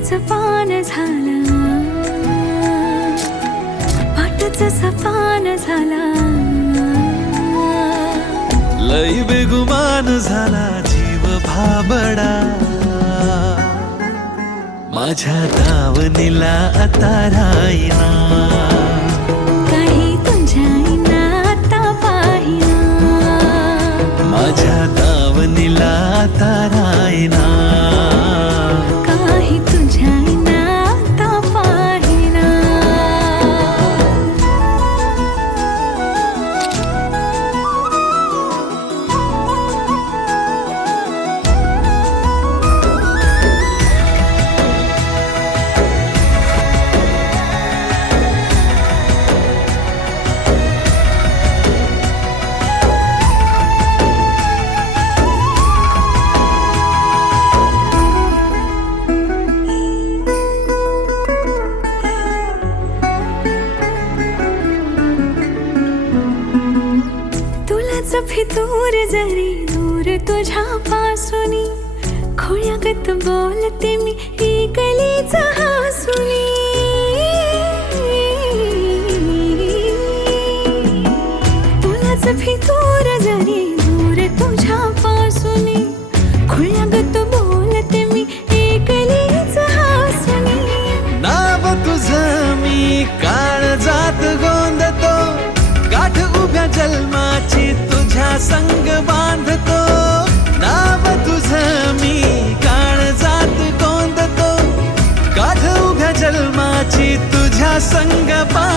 कलीच पान झाला, पाटच सपान झाला, लई बेगुमान झाला जीव भाबडा, माझ्या दावणीला आता राहीना, काही तुझ्या आईना आता पाहिना, माझ्या दावणीला आता राहीना, काही तुझ्या आईना आता पाहिना. तुलाच फितूर जरी दूर तुझ्या पासूनी, खोळ्यागत बोलते मी ही गलीच हसूनी. तुलाच फितूर जरी दूर तुझ्या पासूनी, खोळ्यागत बोलते मी ही गलीच हसूनी. नाव तुझं मी काळजात गोंधतो, गाठ उभ्या जन्माची तुझ्या संग बांधतो. नाव तुझं मी काळजात गोंधतो, गाठ उभ्या जन्माची तुझ्या संग बांधतो.